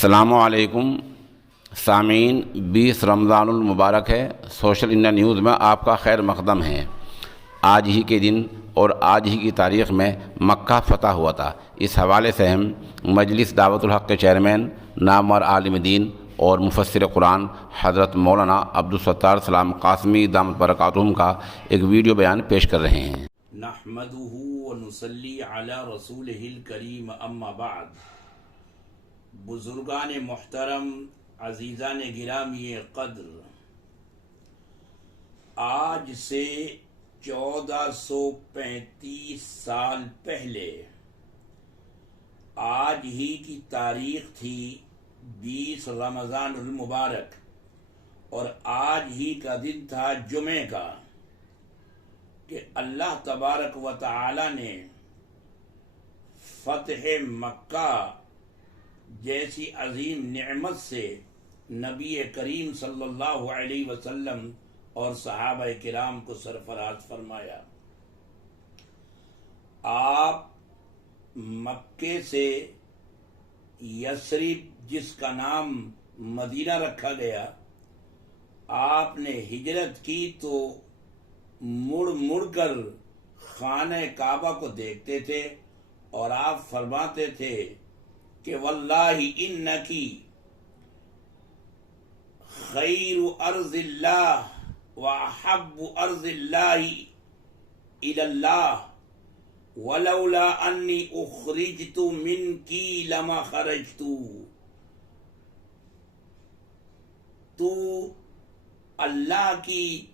السلام علیکم سامعین، 20 رمضان المبارک ہے۔ سوشل انڈیا نیوز میں آپ کا خیر مقدم ہے۔ آج ہی کے دن اور آج ہی کی تاریخ میں مکہ فتح ہوا تھا۔ اس حوالے سے ہم مجلس دعوت الحق کے چیئرمین، نامور عالم دین اور مفسر قرآن حضرت مولانا عبدالستار سلام قاسمی دامت برکاتہم کا ایک ویڈیو بیان پیش کر رہے ہیں۔ نحمدہ ونصلی علی رسولہ الکریم، اما بعد۔ بزرگان محترم، عزیزان گرامی قدر، آج سے 1435 سال پہلے آج ہی کی تاریخ تھی 20 رمضان المبارک، اور آج ہی کا دن تھا جمعے کا کہ اللہ تبارک و تعالی نے فتح مکہ جیسی عظیم نعمت سے نبی کریم صلی اللہ علیہ وسلم اور صحابہ کرام کو سرفراز فرمایا۔ آپ مکے سے یثرب، جس کا نام مدینہ رکھا گیا، آپ نے ہجرت کی تو مڑ مڑ کر خانہ کعبہ کو دیکھتے تھے اور آپ فرماتے تھے کہ واللہ انکی خیر ارض اللہ واحب ارض اللہ الی اللہ ولولا انی اخرجت منکی لما خرجت۔ تو اللہ کی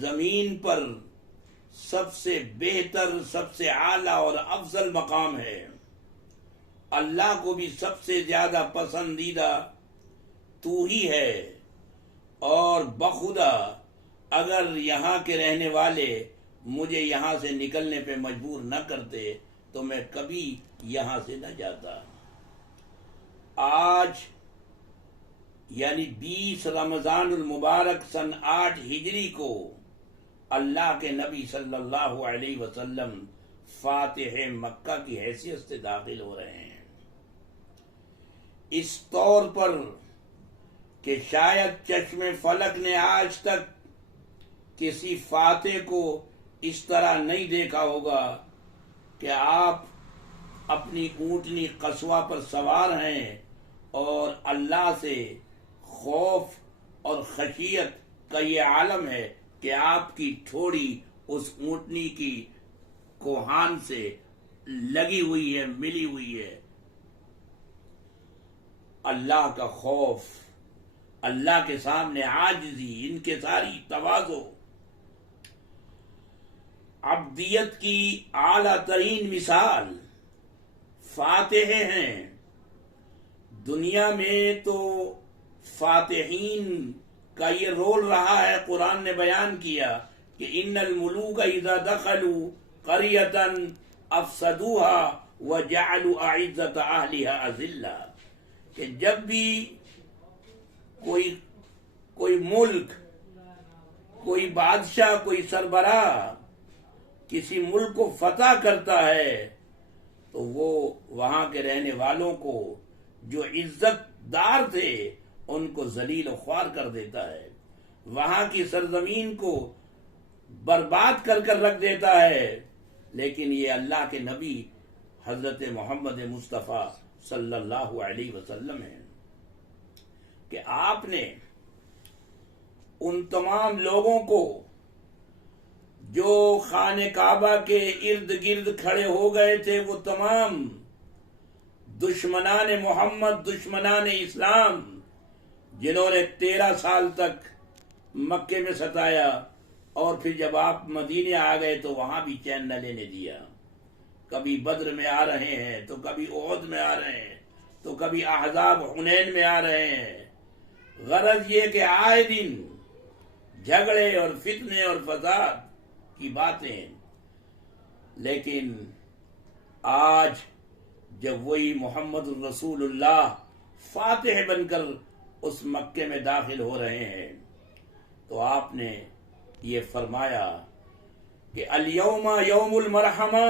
زمین پر سب سے بہتر، سب سے اعلیٰ اور افضل مقام ہے۔ اللہ کو بھی سب سے زیادہ پسندیدہ تو ہی ہے، اور بخدا اگر یہاں کے رہنے والے مجھے یہاں سے نکلنے پہ مجبور نہ کرتے تو میں کبھی یہاں سے نہ جاتا۔ آج یعنی 20 رمضان المبارک سن 8 ہجری کو اللہ کے نبی صلی اللہ علیہ وسلم فاتح مکہ کی حیثیت سے داخل ہو رہے ہیں، اس طور پر کہ شاید چشم فلک نے آج تک کسی فاتح کو اس طرح نہیں دیکھا ہوگا کہ آپ اپنی اونٹنی قصوہ پر سوار ہیں اور اللہ سے خوف اور خشیت کا یہ عالم ہے کہ آپ کی ٹھوڑی اس اونٹنی کی کوہان سے لگی ہوئی ہے، ملی ہوئی ہے۔ اللہ کا خوف، اللہ کے سامنے عاجزی، انکساری، تواضع، عبدیت کی اعلیٰ ترین مثال فاتح ہیں۔ دنیا میں تو فاتحین کا یہ رول رہا ہے، قرآن نے بیان کیا کہ ان الملوک اذا دخلوا قریۃ افسدوها وجعلوا اعزۃ اہلها اذلہ، کہ جب بھی کوئی ملک، کوئی بادشاہ، کوئی سربراہ کسی ملک کو فتح کرتا ہے تو وہ وہاں کے رہنے والوں کو جو عزت دار تھے ان کو ذلیل و خوار کر دیتا ہے، وہاں کی سرزمین کو برباد کر رکھ دیتا ہے۔ لیکن یہ اللہ کے نبی حضرت محمد مصطفیٰ صلی اللہ علیہ وسلم ہیں کہ آپ نے ان تمام لوگوں کو جو خانہ کعبہ کے ارد گرد کھڑے ہو گئے تھے، وہ تمام دشمنان محمد، دشمنان اسلام، جنہوں نے 13 سال تک مکے میں ستایا، اور پھر جب آپ مدینے آ گئے تو وہاں بھی چین نہ لینے دیا۔ کبھی بدر میں آ رہے ہیں تو کبھی احد میں آ رہے ہیں تو کبھی احزاب حنین میں آ رہے ہیں۔ غرض یہ کہ آئے دن جھگڑے اور فتنے اور فساد کی باتیں، لیکن آج جب وہی محمد الرسول اللہ فاتح بن کر اس مکے میں داخل ہو رہے ہیں تو آپ نے یہ فرمایا کہ الیوم یوم المرحمہ،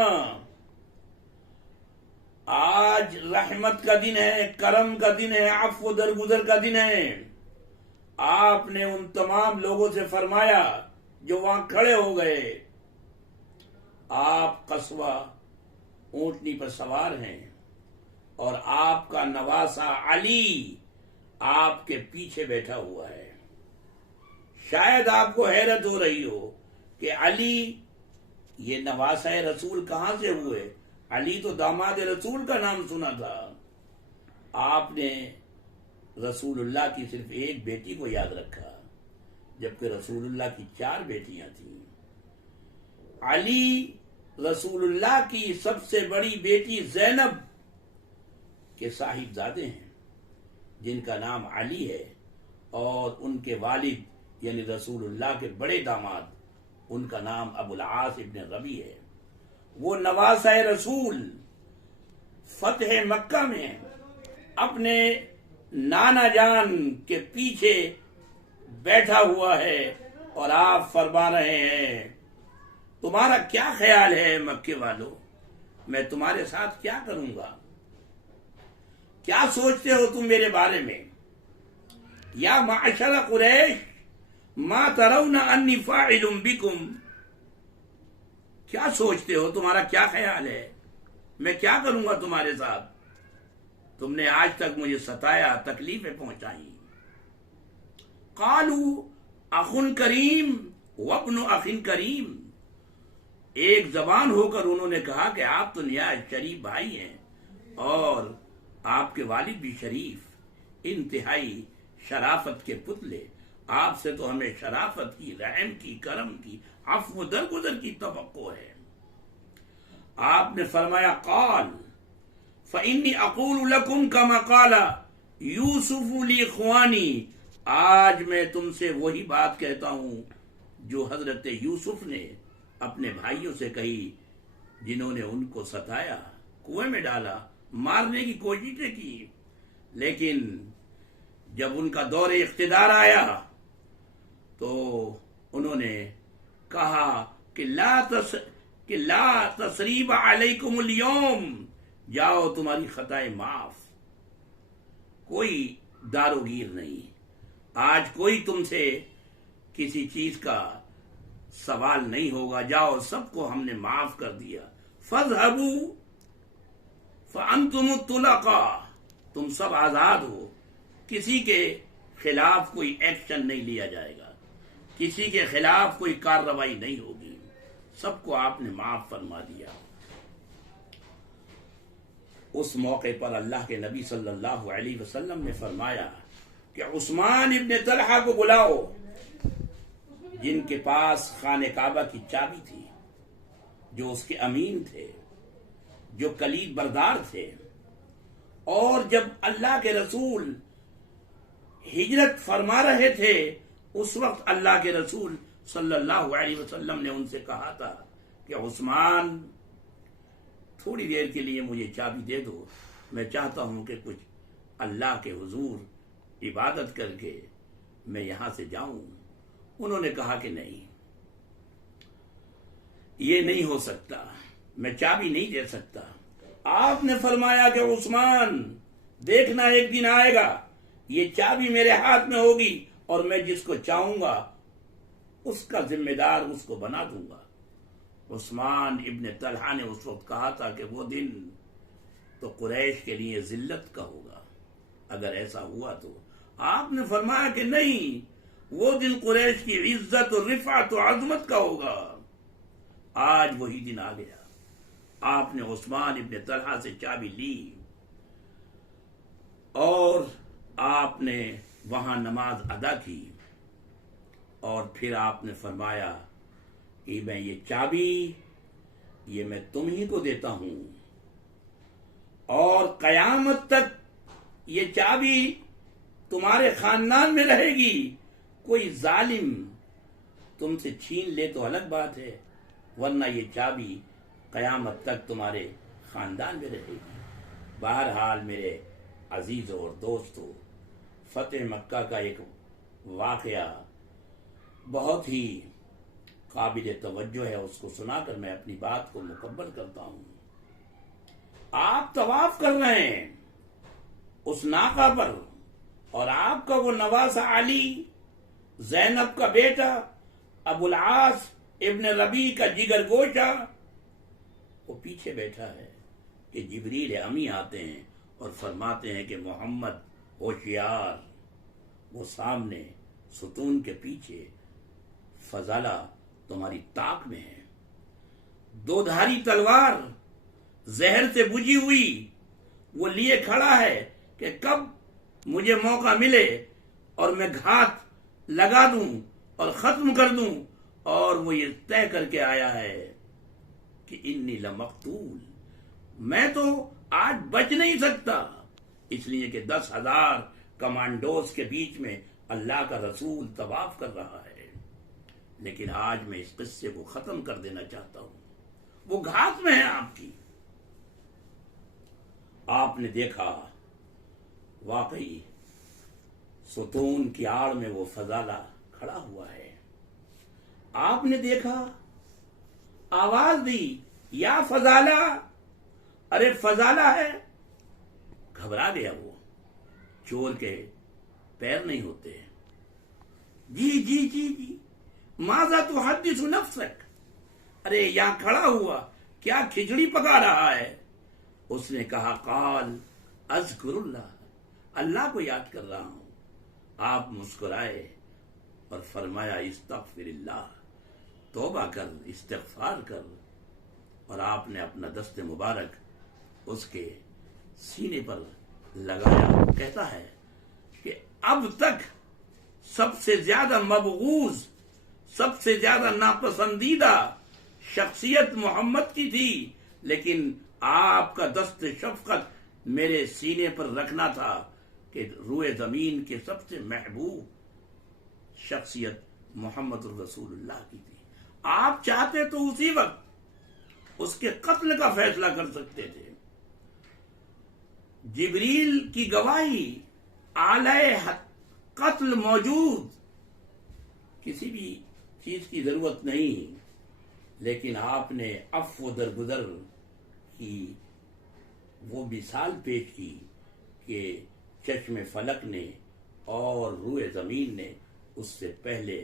آج رحمت کا دن ہے، کرم کا دن ہے، عفو و درگزر کا دن ہے۔ آپ نے ان تمام لوگوں سے فرمایا جو وہاں کھڑے ہو گئے، آپ قصوہ اونٹنی پر سوار ہیں اور آپ کا نواسا علی آپ کے پیچھے بیٹھا ہوا ہے۔ شاید آپ کو حیرت ہو رہی ہو کہ علی یہ نواسا رسول کہاں سے ہوئے؟ علی تو داماد رسول کا نام سنا تھا۔ آپ نے رسول اللہ کی صرف ایک بیٹی کو یاد رکھا، جبکہ رسول اللہ کی 4 بیٹیاں تھیں۔ علی رسول اللہ کی سب سے بڑی بیٹی زینب کے صاحبزادے ہیں، جن کا نام علی ہے، اور ان کے والد یعنی رسول اللہ کے بڑے داماد، ان کا نام ابو العاص ابن ربیع ہے۔ وہ نواسہ رسول فتح مکہ میں اپنے نانا جان کے پیچھے بیٹھا ہوا ہے، اور آپ فرما رہے ہیں تمہارا کیا خیال ہے مکے والوں، میں تمہارے ساتھ کیا کروں گا؟ کیا سوچتے ہو تم میرے بارے میں؟ یا معشر قریش ما ترون انی فاعل بکم، کیا سوچتے ہو، تمہارا کیا خیال ہے، میں کیا کروں گا تمہارے ساتھ؟ تم نے آج تک مجھے ستایا، تکلیفیں پہنچائی۔ قالوا اخ کریم وابن اخ کریم، ایک زبان ہو کر انہوں نے کہا کہ آپ تو نہایت شریف بھائی ہیں، اور آپ کے والد بھی شریف، انتہائی شرافت کے پتلے، آپ سے تو ہمیں شرافت کی، رحم کی، کرم کی، عفو و درگزر کی توقع ہے۔ آپ نے فرمایا قال فإنی اقول لکم کما قال یوسف لاخوانی، آج میں تم سے وہی بات کہتا ہوں جو حضرت یوسف نے اپنے بھائیوں سے کہی، جنہوں نے ان کو ستایا، کنویں میں ڈالا، مارنے کی کوششیں کی، لیکن جب ان کا دور اقتدار آیا تو انہوں نے کہا کہ لا تثریب علیکم اليوم، جاؤ تمہاری خطائیں معاف، کوئی داروگیر نہیں، آج کوئی تم سے کسی چیز کا سوال نہیں ہوگا، جاؤ سب کو ہم نے معاف کر دیا۔ فاذهبوا فانتم الطلقاء، تم سب آزاد ہو، کسی کے خلاف کوئی ایکشن نہیں لیا جائے گا، کسی کے خلاف کوئی کارروائی نہیں ہوگی، سب کو آپ نے معاف فرما دیا۔ اس موقع پر اللہ کے نبی صلی اللہ علیہ وسلم نے فرمایا کہ عثمان ابن طلحہ کو بلاؤ، جن کے پاس خانہ کعبہ کی چابی تھی، جو اس کے امین تھے، جو کلید بردار تھے، اور جب اللہ کے رسول ہجرت فرما رہے تھے اس وقت اللہ کے رسول صلی اللہ علیہ وسلم نے ان سے کہا تھا کہ عثمان تھوڑی دیر کے لیے مجھے چابی دے دو، میں چاہتا ہوں کہ کچھ اللہ کے حضور عبادت کر کے میں یہاں سے جاؤں۔ انہوں نے کہا کہ نہیں، یہ نہیں ہو سکتا، میں چابی نہیں دے سکتا۔ آپ نے فرمایا کہ عثمان دیکھنا ایک دن آئے گا، یہ چابی میرے ہاتھ میں ہوگی اور میں جس کو چاہوں گا اس کا ذمہ دار اس کو بنا دوں گا۔ عثمان ابن طلحہ نے اس وقت کہا تھا کہ وہ دن تو قریش کے لیے ذلت کا ہوگا اگر ایسا ہوا تو۔ آپ نے فرمایا کہ نہیں، وہ دن قریش کی عزت و رفعت و عظمت کا ہوگا۔ آج وہی دن آ گیا۔ آپ نے عثمان ابن طلحہ سے چابی لی اور آپ نے وہاں نماز ادا کی، اور پھر آپ نے فرمایا کہ میں یہ چابی یہ میں تم ہی کو دیتا ہوں، اور قیامت تک یہ چابی تمہارے خاندان میں رہے گی۔ کوئی ظالم تم سے چھین لے تو الگ بات ہے، ورنہ یہ چابی قیامت تک تمہارے خاندان میں رہے گی۔ بہرحال میرے عزیزوں اور دوستوں، فتح مکہ کا ایک واقعہ بہت ہی قابل توجہ ہے، اس کو سنا کر میں اپنی بات کو مکمل کرتا ہوں۔ آپ طواف کر رہے ہیں اس ناقہ پر، اور آپ کا وہ نواسہ علی، زینب کا بیٹا، ابو العاص ابن ربیع کا جگر گوشہ، وہ پیچھے بیٹھا ہے کہ جبریل امی آتے ہیں اور فرماتے ہیں کہ محمد ہوشیار، وہ سامنے ستون کے پیچھے فضالہ تمہاری طاق میں ہے، دو دھاری تلوار زہر سے بجھی ہوئی وہ لیے کھڑا ہے کہ کب مجھے موقع ملے اور میں گھات لگا دوں اور ختم کر دوں، اور وہ یہ طے کر کے آیا ہے کہ انی لمقتول، میں تو آج بچ نہیں سکتا، اس لیے کہ 10,000 کمانڈوز کے بیچ میں اللہ کا رسول طواف کر رہا ہے، لیکن آج میں اس قصے کو ختم کر دینا چاہتا ہوں۔ وہ گھات میں ہے آپ کی، آپ نے دیکھا واقعی ستون کی آڑ میں وہ فضالہ کھڑا ہوا ہے، آپ نے دیکھا، آواز دی یا فضالہ، ارے فضالہ ہے، گھبرا گیا وہ، چور کے پیر نہیں ہوتے، جی جی جی جی ماذا تحدث نفسک، ارے یہاں کھڑا ہوا کیا کھچڑی پکا رہا ہے؟ اس نے کہا قال اذکر اللہ، اللہ کو یاد کر رہا ہوں۔ آپ مسکرائے اور فرمایا استغفر اللہ، توبہ کر، استغفار کر، اور آپ نے اپنا دست مبارک اس کے سینے پر لگایا، کہتا ہے کہ اب تک سب سے زیادہ مبغوض، سب سے زیادہ ناپسندیدہ شخصیت محمد کی تھی، لیکن آپ کا دست شفقت میرے سینے پر رکھنا تھا کہ روئے زمین کے سب سے محبوب شخصیت محمد الرسول اللہ کی تھی۔ آپ چاہتے تو اسی وقت اس کے قتل کا فیصلہ کر سکتے تھے۔ جبریل کی گواہی، آلہ قتل موجود، کسی بھی چیز کی ضرورت نہیں، لیکن آپ نے عفو درگزر کی وہ مثال پیش کی کہ چشم فلک نے اور روئے زمین نے اس سے پہلے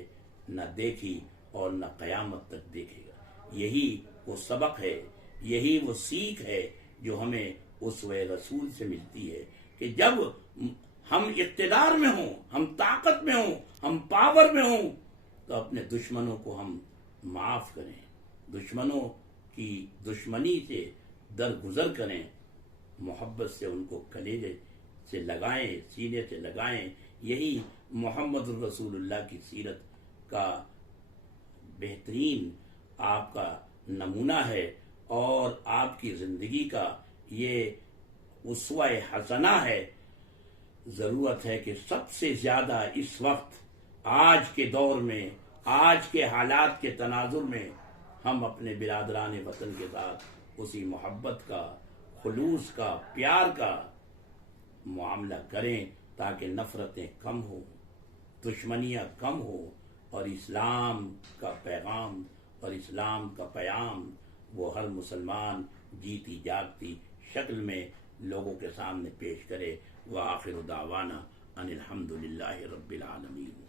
نہ دیکھی اور نہ قیامت تک دیکھے گا۔ یہی وہ سبق ہے، یہی وہ سیکھ ہے جو ہمیں اسوہ رسول سے ملتی ہے کہ جب ہم اقتدار میں ہوں، ہم طاقت میں ہوں، ہم پاور میں ہوں، تو اپنے دشمنوں کو ہم معاف کریں، دشمنوں کی دشمنی سے درگزر کریں، محبت سے ان کو کلیجے سے لگائیں، سینے سے لگائیں۔ یہی محمد الرسول اللہ کی سیرت کا بہترین آپ کا نمونہ ہے، اور آپ کی زندگی کا یہ اسوہ حسنہ ہے۔ ضرورت ہے کہ سب سے زیادہ اس وقت، آج کے دور میں، آج کے حالات کے تناظر میں، ہم اپنے برادران وطن کے ساتھ اسی محبت کا، خلوص کا، پیار کا معاملہ کریں تاکہ نفرتیں کم ہوں، دشمنیاں کم ہوں، اور اسلام کا پیغام اور اسلام کا پیام وہ ہر مسلمان جیتی جاگتی شکل میں لوگوں کے سامنے پیش کرے۔ وآخر دعوانا ان الحمد للہ رب العالمین۔